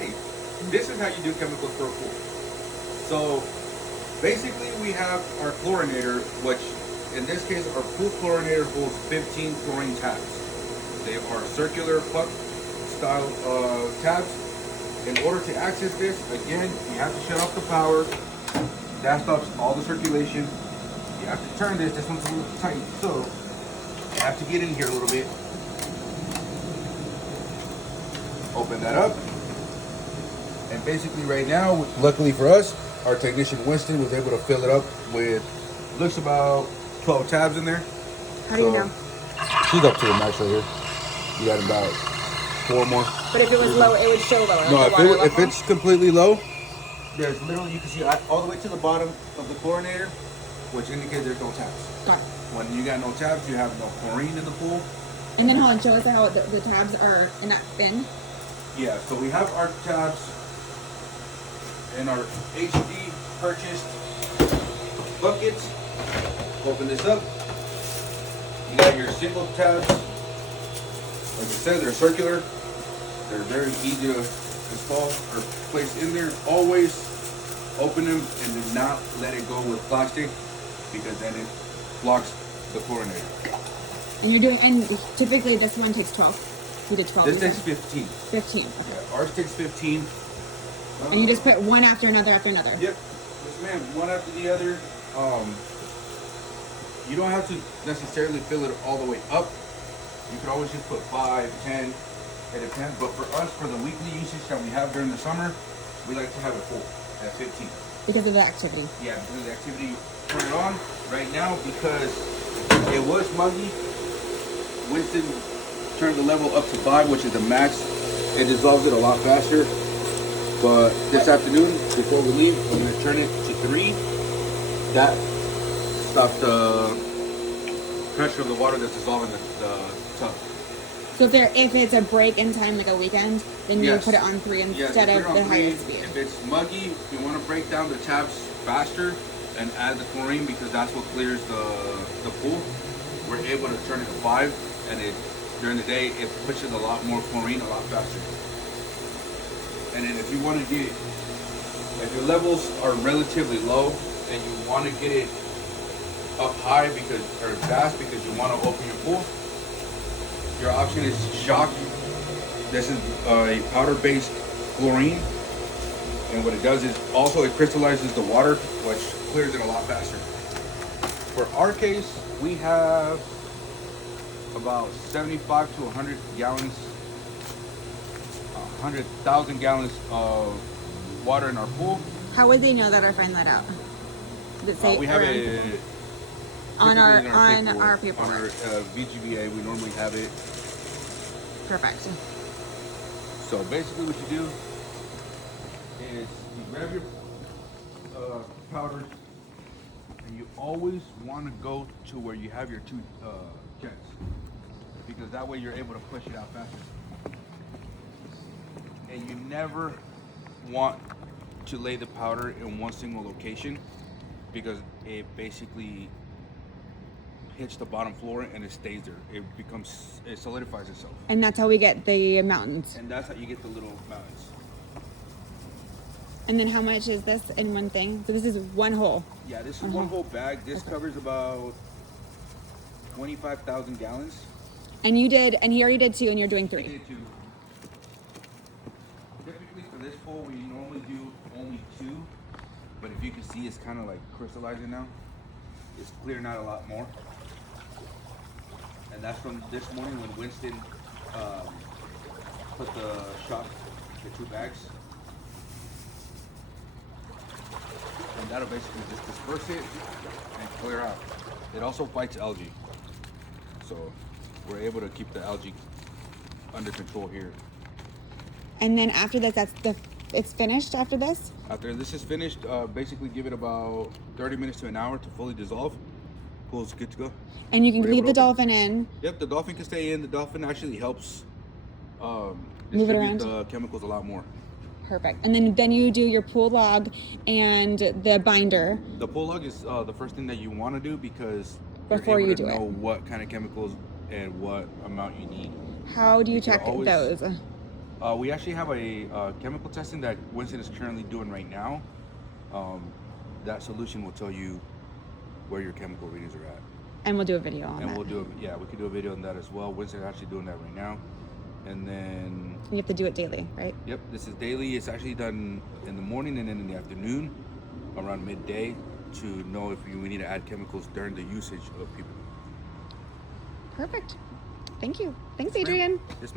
Hi. This is how you do chemicals for a pool. So basically we have our chlorinator, which in this case our pool chlorinator holds 15 chlorine tabs. They are circular puck style tabs. In order to access this, again, you have to shut off the power. That stops all the circulation. You have to turn this. This one's a little tight, so you have to get in here a little bit. Open that up. And basically right now, luckily for us, our technician Winston was able to fill it up with, looks about 12 tabs in there. How do you know? She's up to the max right here. You got about 4 more. But if it was low, it would show lower. No, like if it's completely low, there's literally, you can see all the way to the bottom of the chlorinator, which indicates there's no tabs. Got it. When you got no tabs, you have no chlorine in the pool. And then hold on, show us how the tabs are in that bin. Yeah, so we have our tabs in our HD purchased buckets. Open this up. You got your single tabs. Like I said, they're circular. They're very easy to install or place in there. Always open them and do not let it go with plastic because then it blocks the chlorinator. And you're doing, and typically this one takes 12. You did 12. This takes 15. 15. Okay. Yeah, ours takes 15. And you just put one after another after another. Yep. Yes, ma'am. One after the other. You don't have to necessarily fill it all the way up. You could always just put 5, 10. It depends. But for us, for the weekly usage that we have during the summer, we like to have it full at 15. Because of the activity. Yeah, because of the activity. Turn it on right now because it was muggy. Winston turned the level up to 5, which is the max. It dissolves it a lot faster. But this afternoon, before we leave, we're gonna turn it to 3. That stops the pressure of the water that's dissolving the tub. So if it's a break in time, like a weekend, then you Yes. put it on 3 instead if of you're the on highest 3, speed. If it's muggy, you want to break down the tabs faster and add the chlorine because that's what clears the pool. We're able to turn it to 5, and during the day it pushes a lot more chlorine a lot faster. And then if you want to get, if your levels are relatively low and you want to get it up high or fast because you want to open your pool, your option is shock. This is a powder-based chlorine, and what it does is also it crystallizes the water, which clears it a lot faster. For our case, we have about 75 to 100 gallons, 100,000 gallons of water in our pool. How would they know that our friend let out? Did it say We have around- it on typically our in on our paperwork. paperwork. On our VGBA, we normally have it. Perfect. So basically what you do is you grab your powders and you always want to go to where you have your 2 jets because that way you're able to push it out faster. And you never want to lay the powder in one single location because it basically hits the bottom floor and it stays there. It solidifies itself. And that's how we get the mountains. And that's how you get the little mountains. And then how much is this in one thing? So this is one hole. Yeah, this is one whole bag. This covers about 25,000 gallons. And you did, and he already did 2, and you're doing 3. I did 2. Typically for this pool, we normally do only 2. But if you can see, it's kind of like crystallizing now. It's clearing out a lot more. And that's from this morning when Winston put the shock, the 2 bags. And that'll basically just disperse it and clear out. It also fights algae. So we're able to keep the algae under control here. And then after this, it's finished after this? After this is finished, basically give it about 30 minutes to an hour to fully dissolve. Pool's good to go. And you can We're leave able the to open. dolphin in. Yep, the dolphin can stay in. The dolphin actually helps Move it distribute around? the chemicals a lot more. Perfect. And then you do your pool log and the binder. The pool log is the first thing that you want to do because Before you're you able to do it. know what kind of chemicals and what amount you need. How do you You can check always- those? We actually have a chemical testing that Winston is currently doing right now. That solution will tell you where your chemical readings are at. And we'll do a video on And that. we'll do it. Yeah, we could do a video on that as well. Winston's actually doing that right now. And then, You have to do it daily, right? yep, this is daily. It's actually done in the morning and then in the afternoon, around midday, to know if we need to add chemicals during the usage of people. Perfect. Thank you. Thanks, Yes, ma'am. Adrian. Yes, ma'am.